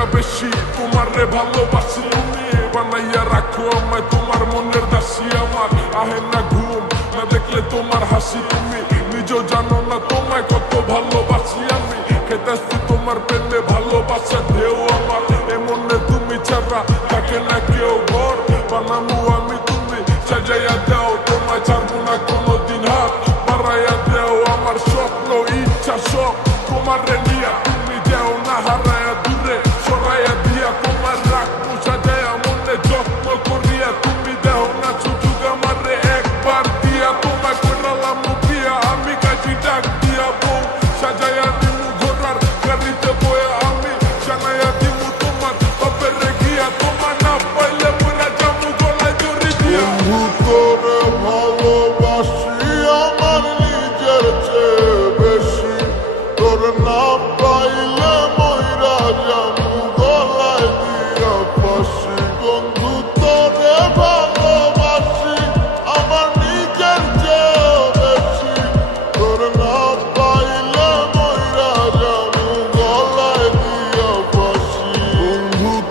যারে ভালোবাসি তুমি, বানাইয়া রাখো আমায়, তোমার মনের দাসী আমার। আহে না ঘুম, না দেখলে তোমার হাসি তুমি, নিজেও জানো না তোমায় কত ভালোবাসি আমি। খেতেছি তোমার প্রেমে ভালোবাসা, ঢেউ আমার এমনে তুমি ছাড়া থাকে না কেউ ঘর। বানামু আমি তুমি, সাজাইয়া দাও, তোমায় ছাড়বো না কোনোদিন হাত। বাড়াইয়া দাও আমার স্বপ্ন, ইচ্ছা সব তোমার নিয়া তুমি যাও না হারায়া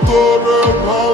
glory